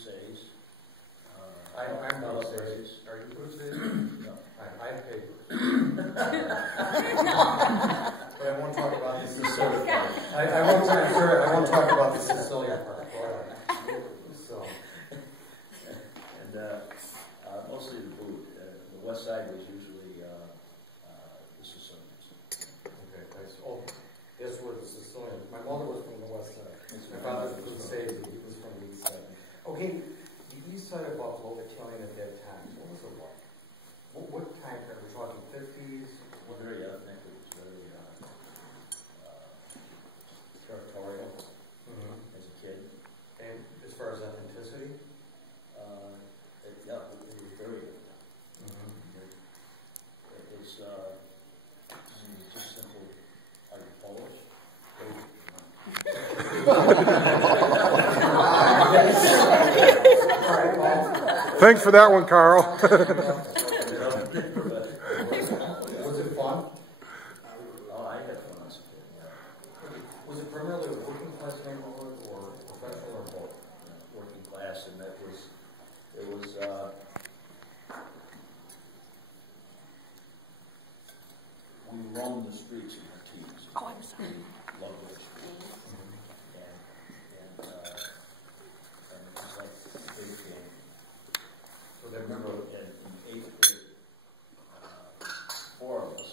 Bruce Hayes. I'm Bruce Hayes. Are you Bruce Hayes? No. I have papers. But I won't talk about the Sicilian part. I won't talk about the Sicilian part. So. And mostly the boot. The west side was usually the Sicilians. Okay, nice. Oh, this was the Sicilians. My mother was from the west side. My father was from the States, and he was from the east side. Okay, the east side of Buffalo, Italian at that time, what was it like? What time period? We're talking 50s? Well, very ethnic. It was very territorial as a kid. And as far as authenticity? Yeah, it was very good. It's just simple. Are you Polish? Thanks for that one, Carl. Was it fun? Oh, I had fun as a kid, yeah. Was it primarily a working class neighborhood or professional or both? Working class, and it was we roamed the streets in our teens. Oh, I'm sorry. Loved the streets. And it was like a big game. So I remember in 8th grade, 4 of us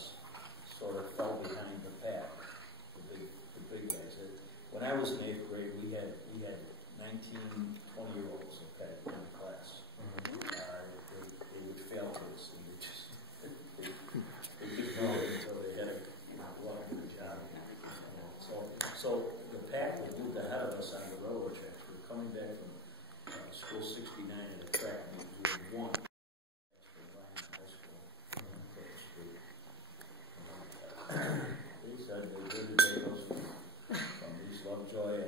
sort of fell behind the pack, the big guys. When I was in 8th grade, we had 19, 20-year-olds, okay, in the class. They would fail kids, and they just they didn't know until they had a one good job. So the pack that moved ahead of us on the railroad tracks. We were coming back from school 69 at a track meet. We had won high school. They said they did the bagels from East Lovejoy,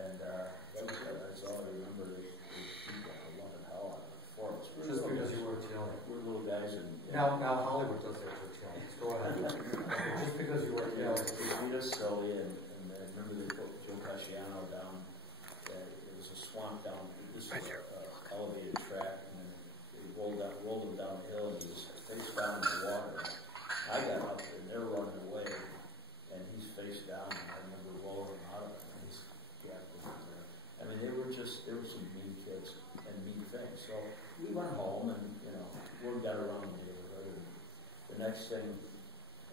and that's all I remember. These people were loving hell out of it for us. Just because you were Italian. We're little guys, and Now Hollywood does that to Italians. Go ahead. Just because you were Italian. they beat us silly, and I remember they put Joe Casciano down. It was a swamp down. This was an elevated track, and then they rolled him down the hill, and he was face down in the water. I got up there, and they're running away, and he's face down, and I remember rolling him out of it, and he's there. I mean, there were some mean kids and mean things. So we went home, and word got around the neighborhood, and the next thing,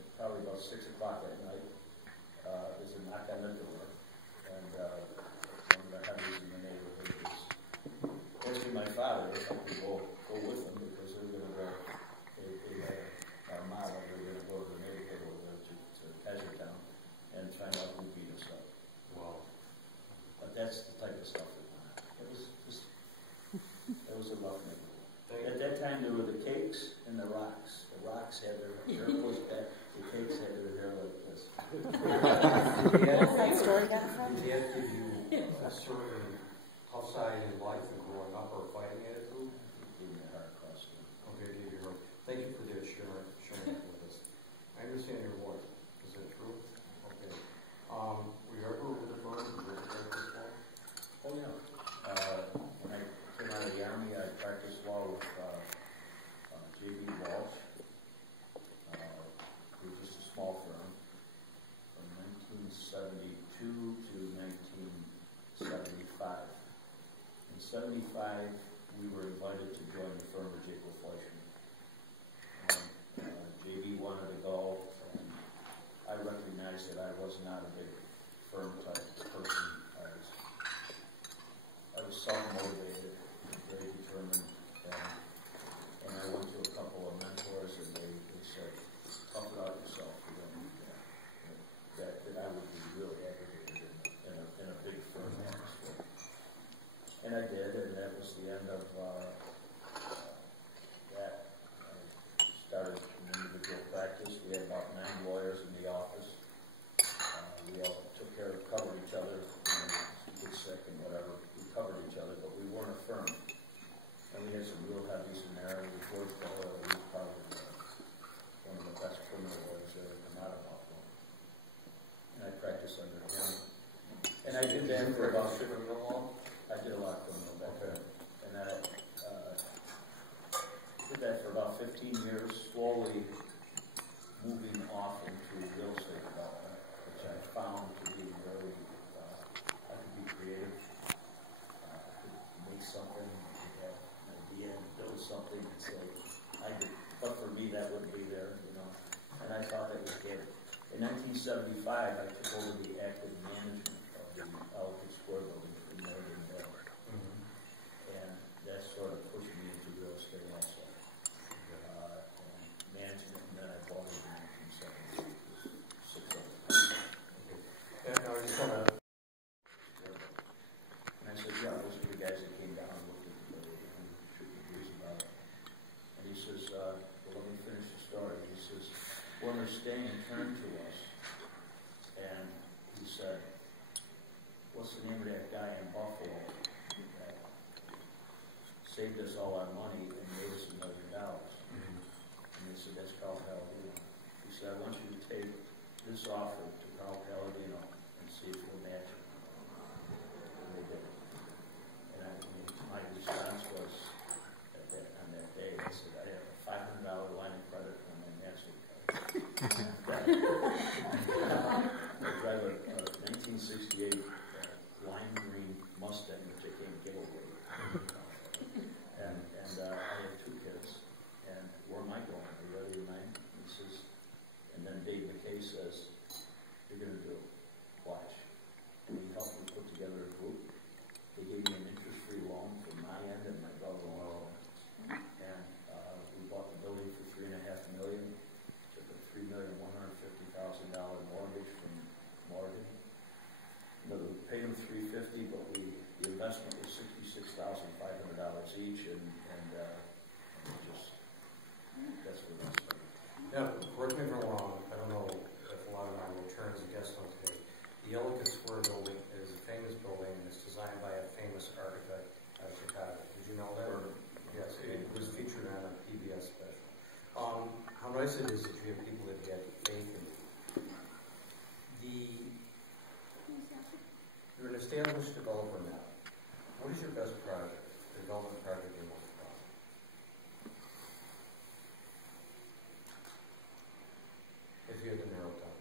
it's probably about 6 o'clock at night, there's a knock on the door, and one of the heavies in the neighborhood is asking my father if I could go with them, because they were going to go, they had a model, they were going to go to the neighborhood over there to Town and find out who beat us up. Wow. But that's the type of stuff that was a rough neighborhood. At that time, there were the cakes and the rocks. The rocks had their hair pushed back. The cakes had their hair like this. What's that story got from? Did Dad give you a certain tough side in life and growing up or fighting attitude? Gave me a hard question. Okay, thank you for that sharing it with us. I understand your voice. Is that true? Okay. Were you ever with the firm? Did you ever practice law? Oh, yeah. When I came out of the Army, I practiced law with J.B. Walsh. It was just a small firm from 1972 to 1975. In 75, we were invited to join the firm of Jacob Fleischman. J.B. wanted to go, and I recognized that I was not a big firm type person. I was self-motivated, very determined, and I went to a couple of mentors, and they said, tough it out yourself. You don't need that I would be really aggravated in a big firm atmosphere. And I did, and that was the end of that. I started an individual practice. We had about 9 lawyers in the office. We all took care of, covered each other. You get sick and whatever. We covered each other, but we weren't a firm. And we had some real heavies in there. We George Bella, he was probably one of the best criminal lawyers that ever come out of Buffalo. And I practiced under him. And I did that for about 6 months. I did a lot of criminal saved us all our money and made us $1 million. And they said, that's Carl Paladino. He said, I want you to take this offer to Carl Paladino and see if he'll match it. And they did. And my response was, on that day, I said, I have a $500 line of credit on my MasterCard. I drive a 1968 lime green Mustang, which I can't give away. And I have 2 kids. And where am I going? Are you ready tonight? He says, and then Dave McKay says, you're going to do it. Watch. And he helped me put together a group. They gave me an interest-free loan from my end and my brother-in-law. And we bought the building for $3.5 million. Took a $3,150,000 mortgage from Morgan. We paid them $350,000, but the investment was $66,500 each, and just that's the rest of it. Now, correct me if I'm wrong. I don't know if a lot of my returns and guests know today. The Ellicott Square building is a famous building. It's designed by a famous architect out of Chicago. Did you know that? Yes, it was featured on a PBS special. How nice it is that you have people that get faith in you. You're an established developer now. What is your best project, development project you're most proud of? If you had to narrow it down.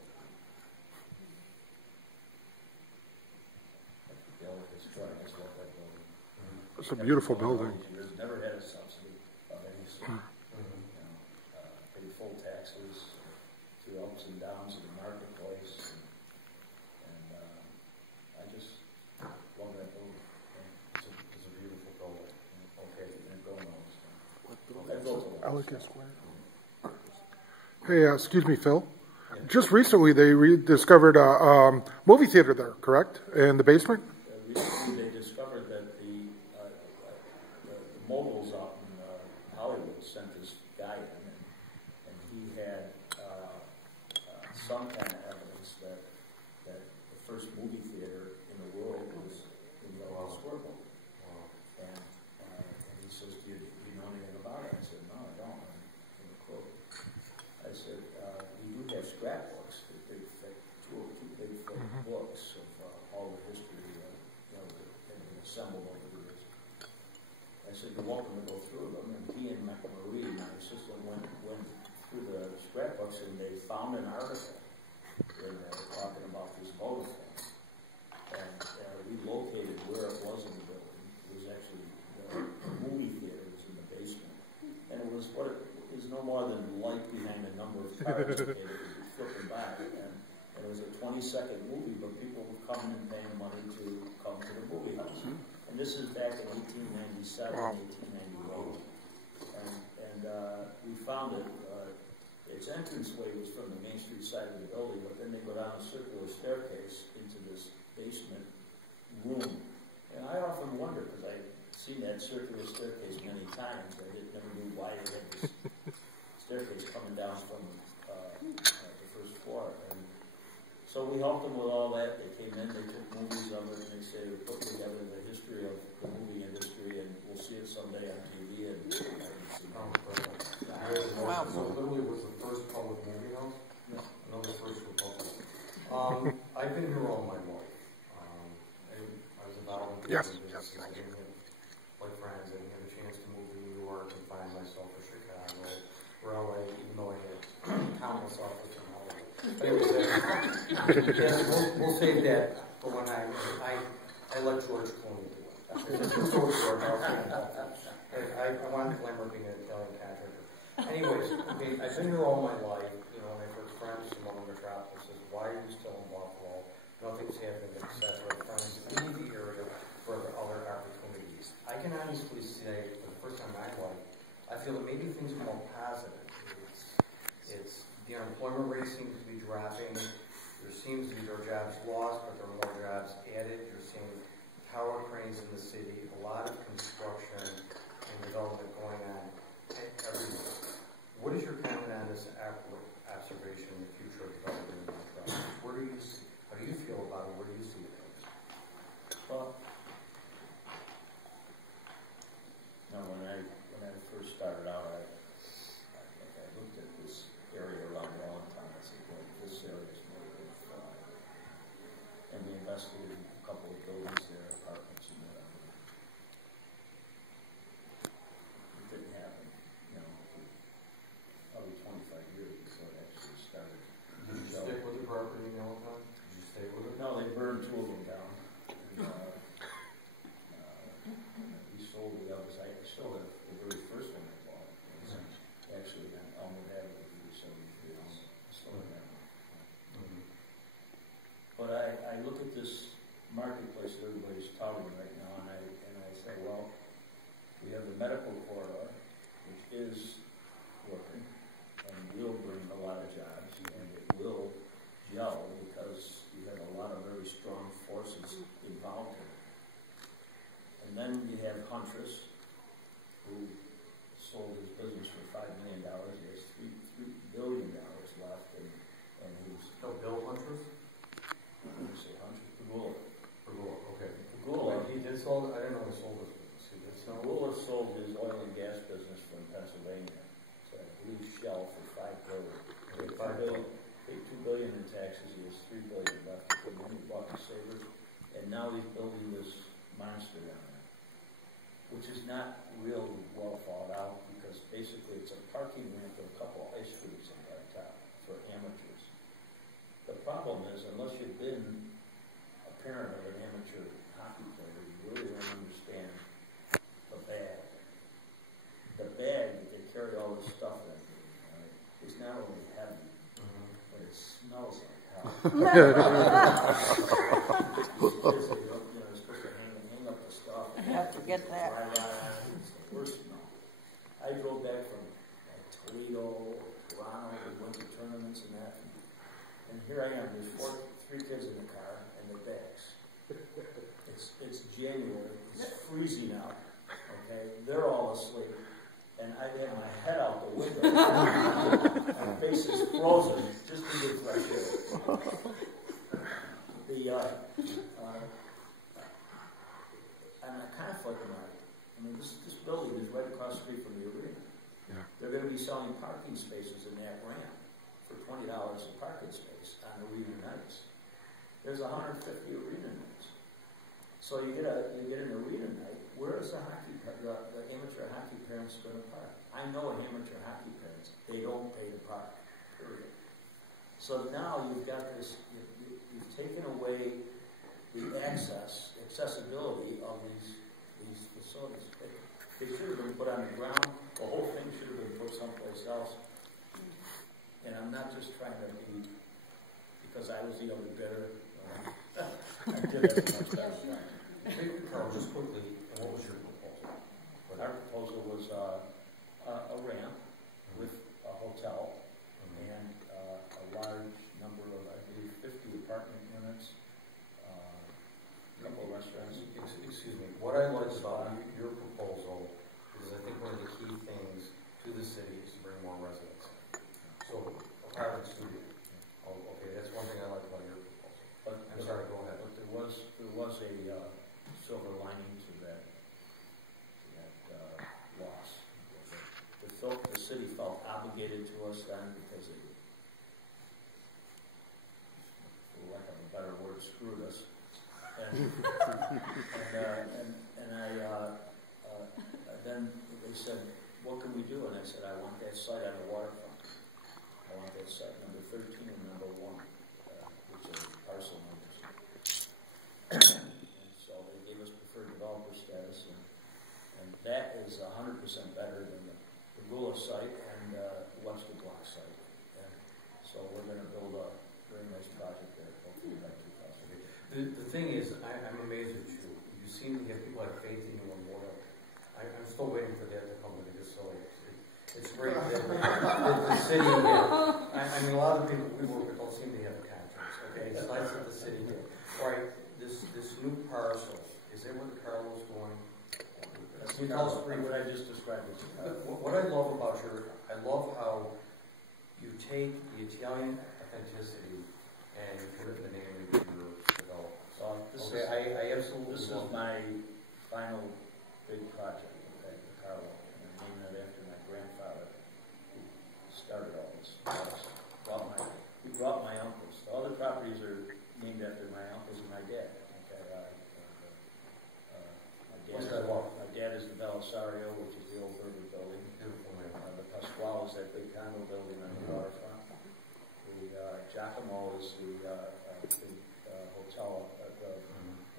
I think the Ellicott Square, that's what that building. It's a beautiful building. Years, never had a subsidy of any sort. Paid full taxes, through ups and downs of the marketplace, and I just love that building. It's a beautiful building. Okay. And going on this time. Ellicott Square. Hey, excuse me, Phil. Just recently, they rediscovered a movie theater there, correct? In the basement? Recently, they discovered that the moguls out in Hollywood sent this guy in, and he had some kind of evidence that the first movie theater in the world was in the Ellicott Square building. And he says, do you know anything about it? I said, no, I don't. In the quote, I said, we do have scrapbooks, big, thick, two big, thick books of all the history that have been assembled over the years. I said, you're welcome to go through them. And he and Marie, my assistant, went through the scrapbooks, and they found an article in there talking about this motor thing. And we located where it was in the building. It was actually the movie theater was in the basement. And it was what it is no more than light behind a number of cars located. It was flipping by. And it was a 20-second movie, but people were coming and paying money to come to the movie house. And this is back in 1897, 1898. And we found it. Its entranceway was from the Main Street side of the building, but then they go down a circular staircase into this basement room. And I often wonder, because I've seen that circular staircase many times, I never knew why they had this staircase coming down from the first floor. And so we helped them with all that. They came in, they took movies of it, and they said they put together the history of the movie industry, and we'll see it someday on TV. And I didn't see it. Wow. So literally was the first public movie house? No. Another first for public. I've been here all my life. I was about to Yes. like friends. I didn't have a chance to move to New York and find myself in Chicago or LA, even though I had countless offers in Hollywood. But anyway, we'll save that for when I let George Clooney do it. I want glamour being an Italian contractor. Anyways, okay, I've been here all my life, and I've heard friends from other metropolises, why are you still in Buffalo? Nothing's happening, etc. Friends leave the area for the other opportunities. I can honestly say, for the first time in my life, I feel that maybe things are more positive. It's the unemployment rate seems to be dropping. There seems to be jobs lost, but there are more jobs added. You're seeing tower cranes in the city, a lot of construction and development going on everywhere. What is your comment on this observation in the future of development in the metropolis? Where do you see, how do you feel about it? Where do you see it? Well, when invested in a couple of buildings there, apartments and whatever. It didn't happen, you know, for probably 25 years before it actually started. Did you stick with the property the whole time? Did you stay with it? No, they burned 2 of them down. And, we sold the others. I still have the very first one I bought. It was actually on Elmwood Avenue, 73. I still have that one. But I look at this marketplace that everybody's touting right now, and I say, well, we have the medical corridor, which is working, and will bring a lot of jobs, and it will gel because you have a lot of very strong forces involved in it. And then you have Huntress, who sold his business for $5 million. He has $3 billion left, and who's... Oh, Bill Huntress? Let me say Huntress. Pagula. Okay. Pagula. He did sold, I didn't know he sold his business. He did sell. Pagula sold his oil and gas business from Pennsylvania. So I believe Shell for $5 billion. Paid $2 billion in taxes. He has $3 billion left. And then he bought the Sabres, and now he's building this monster down there, which is not real well thought out because basically it's a parking ramp with a couple of ice creams on that top for amateurs. The problem is, unless you've been a parent of an amateur hockey player, you really don't understand the bag. The bag that they carry all this stuff in is not only heavy, but it smells like hell. Kids, they're supposed to hang up the stuff. I have to get that. It's the worst smell. I drove back from Toledo, Toronto, and went to tournaments and that. And here I am, there's 3 kids in the car and their bags. It's January, it's freezing out, okay? They're all asleep, and I have my head out the window. My face is frozen, just to get fresh air. And I kind of thought about it. I mean, this building is right across the street from the arena. Yeah. They're going to be selling parking spaces in that ramp for $20 a parking space on arena nights. There's 150 arena nights. So you get an arena night. Where is the amateur hockey parents going to park? I know amateur hockey parents. They don't pay to park. Period. So now you've got this. You've taken away the accessibility of these facilities. They should have been put on the ground. The whole thing should have been put someplace else. And I'm not just trying to be, because I was the other bidder. I did have a much better time. Hey, Carl, just quickly, what was your proposal? Our proposal was a ramp with a hotel and a large number of, I believe, 50 apartment units, a couple of restaurants. Excuse me. What I liked about your proposal is I think one of the key things to the city is to bring more residents. So, a private studio. Oh, okay, that's one thing I like about your proposal. I'm sorry, go ahead. But there was a silver lining to that loss. The city felt obligated to us then because they, for lack of a better word, screwed us. And then they said, what can we do? And I said, I want that site on the waterfront. I want that site number 13 and number 1, which are parcel numbers. And so they gave us preferred developer status, and that is 100% better than the Gula site and the Westwood Block site. And so we're going to build a very nice project there, hopefully by 2008. The thing is, I'm amazed at you. You seem to have people have faith in you and more. I'm still waiting for that to come to the facility. It's great that the city did. I mean, a lot of the people we work with don't seem to have contracts. Okay, it's nice that the city did. All right, this new parcel, is that where the Carl was going? Can you tell us what I just described? What I love about I love how you take the Italian authenticity and you put it in the name of your development. I absolutely This is my final big project, okay, the Carlo. And I'm naming it after my grandfather who started all this. He brought my uncles. The other properties are named after my uncles and my dad. Rosario, which is the old Burger building. The Pasquale is that big condo building on the waterfront. The Giacomo is the big hotel, the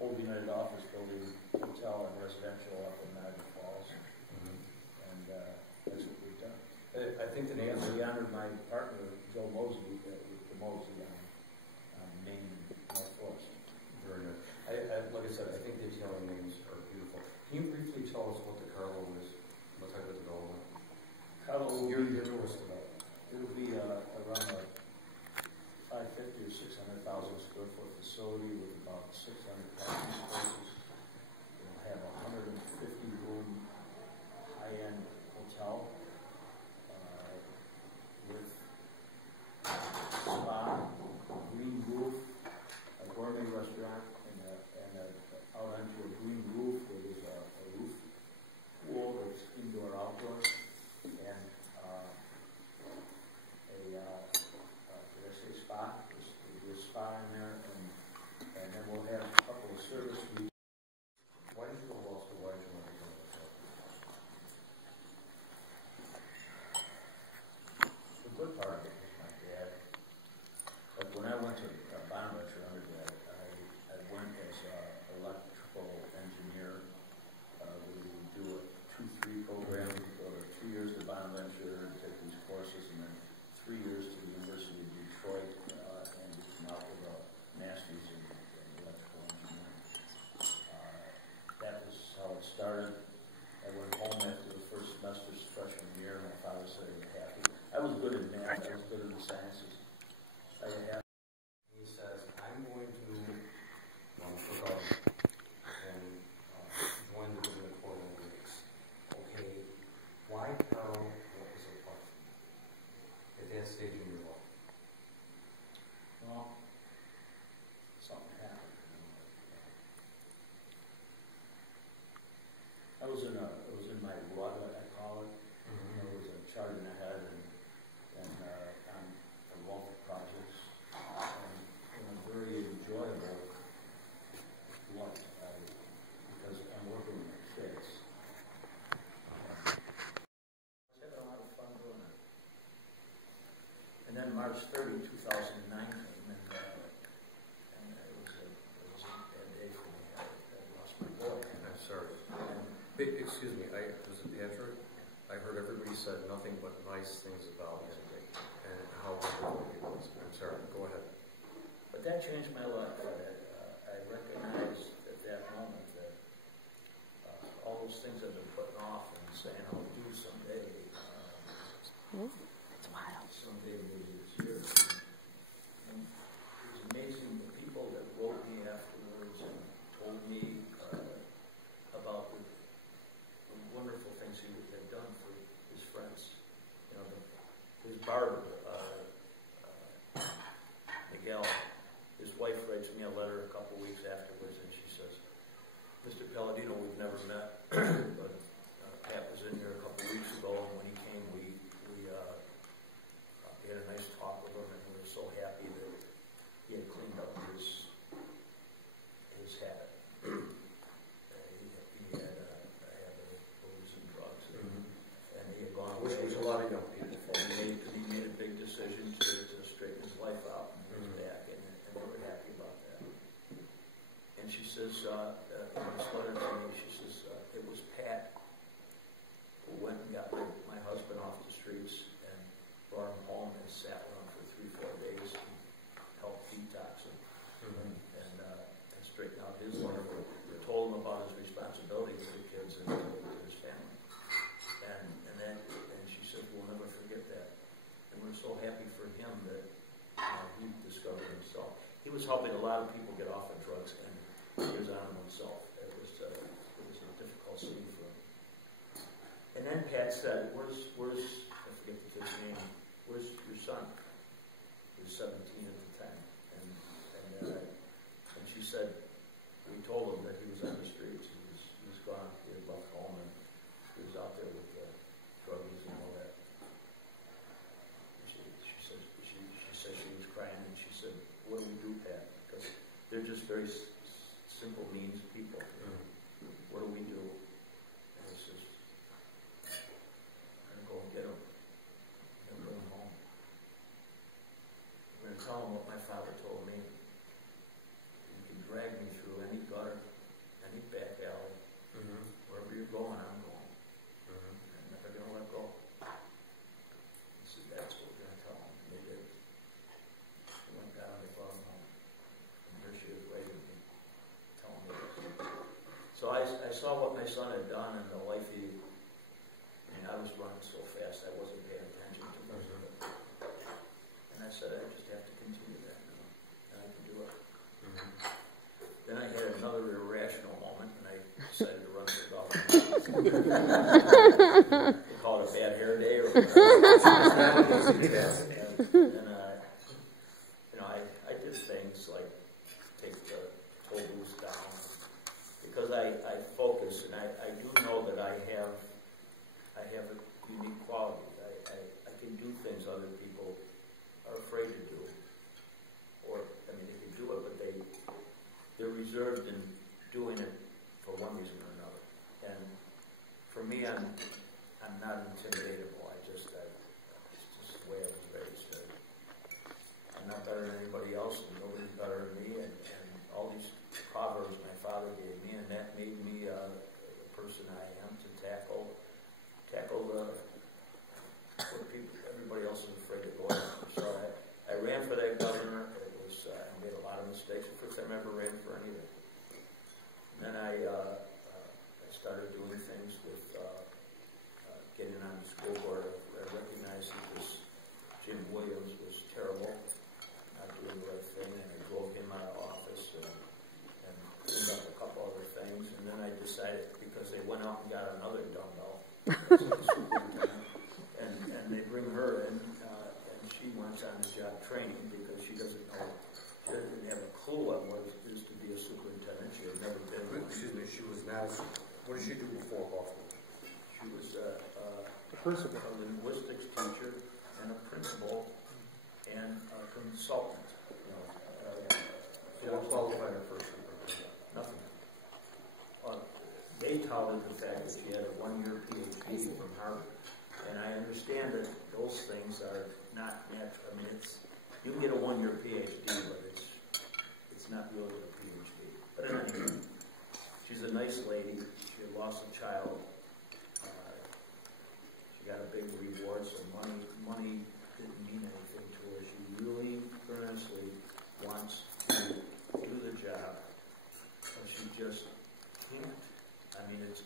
old United Office Building hotel and residential up in Niagara Falls. And that's what we've done. I think the name we honored my partner, Joe Mosley, with the Mosley on Main and North Forest. Very good. Like I said, I think the Italian names are beautiful. Can you briefly tell us what the Carlo is? What type of development? Carlo will Your be, newest development. it will be around a 550 or 600,000 square foot facility with about 600 parking spaces. It'll have a 150 room high-end hotel with spa, green roof, a gourmet restaurant, and out onto a green roof where there's a roof pool that's indoor outdoor, and did I say spa? There'll be a spa in there, and then we'll have a couple of service suites. Why did you go to law school? Why did you want to become a lawyer? The good part of it was my dad. Like when I went to Bonaventure undergrad, I went as an electrical engineer. We would do a 2-3 program. We'd go to 2 years to Bonaventure and take these courses, and then 3 years to the University of Detroit and come out with a master's in electrical engineering. That was how it started. I went home after the first semester's freshman year, and my father said he was happy. I was good at math. I was good at the sciences. I was happy. He says, I'm going to for government and join the gubernatorial race. Okay, why Carl? What was the part at that stage in your life? Well, something happened. I was in my rut, I call it. I was charging ahead and on the local projects and a very enjoyable life because I'm working with my kids. I was having a lot of fun doing it. And then March 30, 2009 came, and it was a bad day for me. I lost my boy. I'm sorry. Excuse me, was it Patrick? I heard everybody said nothing but nice things about him and how wonderful he was. I'm sorry, go ahead. But that changed my life. I recognized at that moment that all those things I've been putting off and saying I'll do someday, It's wild. someday maybe this year. And it was amazing the people that wrote me afterwards and told me about the wonderful things he had done for his friends. You know, his barber, Miguel, his wife writes me a letter a couple weeks afterwards, and she says, Mr. Paladino, we've never met, but Pat was in here a couple weeks ago, and when he came, we had a nice talk with him, and we were so happy that he had cleaned up his habit. He had a habit of booze and drugs, and he had gone away. Which was a lot of young people. And he made a big decision to straighten his life out and get his back, and we were happy about that. And she says, in this letter to me, she says, it was Pat who went and got my husband off the streets and brought him home and sat with him for 3-4 days and helped detox him and straighten out his life. Told him about his responsibility to the kids and to his family. And she said, we'll never forget that. And we're so happy for him that he discovered himself. He was helping a lot of people get off of drugs, and he was on them himself. It was a difficult scene for him. And then Pat said, where's I forget the kid's name, where's your son? He was 17 at the time. And she said, we told him that he was on the streets. He was gone. He had left home, and he was out there with drugs and all that. She said she was crying, and she said, "What do we do, Pat? Because they're just very simple, means people. What do we do?" And I says, So I saw what my son had done and the life he, I mean, I was running so fast I wasn't paying attention to most of it. And I said, I just have to continue that now, and I can do it. Then I had another irrational moment, and I decided to run for governor. They call it a bad hair day, or and I did things like take the toll booths down because I focus, and I do know that I have a unique quality. I can do things other people are afraid to do, or I mean they can do it, but they're reserved in doing it for one reason or another. And for me, I'm not intimidatable. It's just the way I was raised. I'm not better than anybody else, and nobody's better than me. And all these proverbs my father gave me, and that made me the person I am to tackle what everybody else is afraid to go after. So I ran for that governor. I made a lot of mistakes. The first time I ever ran for anything. And then I started doing things with getting on the school board. I recognized that this Jim Williams was terrible, not doing the right thing, and I drove him out of office and cleaned up a couple other things. And then I decided, because they went out and got another dumbbell, and they bring her in, and she wants on the job training because she doesn't know. She didn't have a clue on what it is to be a superintendent. She had never been one. Excuse me, she was not a superintendent. What did she do before law school? She was a linguistics teacher and a principal and a consultant. So what qualified her for superintendent? Nothing. They touted the fact that she had a one-year PhD from Harvard. And I understand that those things are not natural. I mean, you can get a one-year PhD, but it's not really a PhD. But anyway, she's a nice lady. She had lost a child. She got a big reward, so money didn't mean anything to her. She really earnestly wants to do the job, but she just can't. I mean, it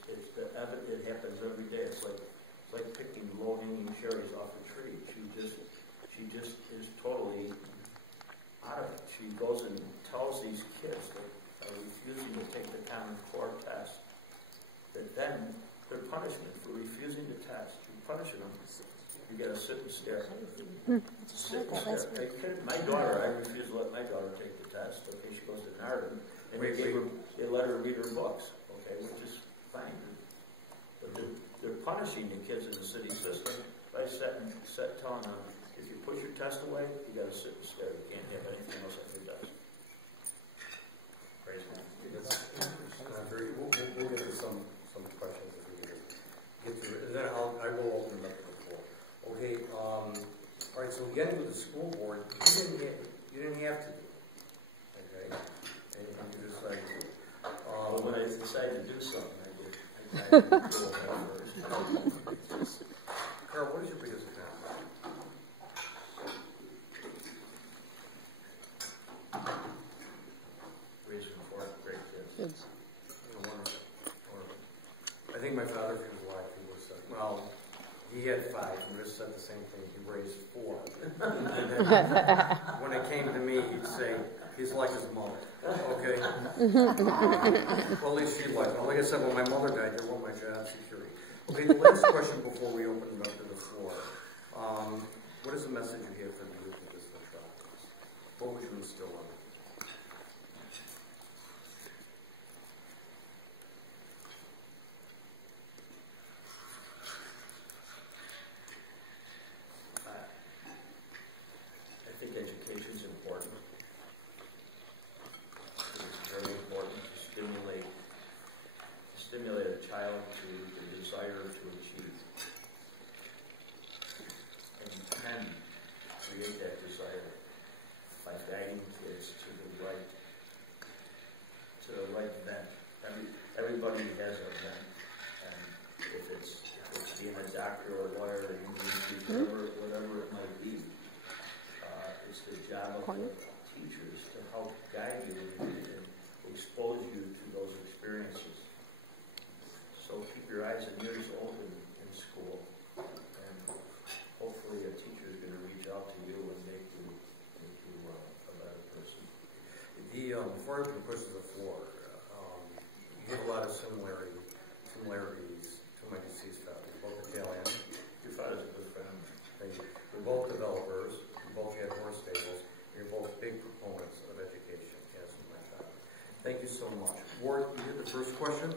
happens every day. It's like picking low-hanging cherries off a tree. She just is totally out of it. She goes and tells these kids that are refusing to take the Common Core test that then their punishment for refusing the test, you're punishing them. You got to sit and stare. Sit and stare. My daughter, I refuse to let my daughter take the test. Okay, she goes to Narden, and they let her read her books. Okay, which is fine. But they're punishing the kids in the city system by telling them, if you push your test away, you got to sit and stare. You can't have anything else on your desk. Crazy. We'll get to some questions if we get to it. And then I will open it up to the floor. Okay. All right. So getting with the school board, you didn't have to do it. Okay. And you decided to. Well, when I decided to do something, I did. I do it first. Carl, what is your biggest account? Raising four great kids. Wonderful. I think my father, for his life, he was, well, he had 5. We just said the same thing. He raised 4. And then, when it came to me, he'd say, he's like his mother. Okay? Well, at least she liked him. Like I said, when my mother died, they want my job security. Okay, the last question before we open it up to the floor. What is the message you have for the youth of this metropolis? What would you instill on them? I think education is important. It's very important to stimulate a child to the desire to achieve, and you can create that desire by guiding kids to the right bent. Everybody has a bent, and if it's being a doctor or a lawyer or whatever it might be, it's the job of the teachers to help guide you and expose you to those experiences. before I can push to the floor, you have a lot of similarities to my deceased father. You're both Italian. Your father's a good friend. Thank you. We're both developers. We both had horse stables. You're both big proponents of education, as my father. Thank you so much. Ward, you had the first question?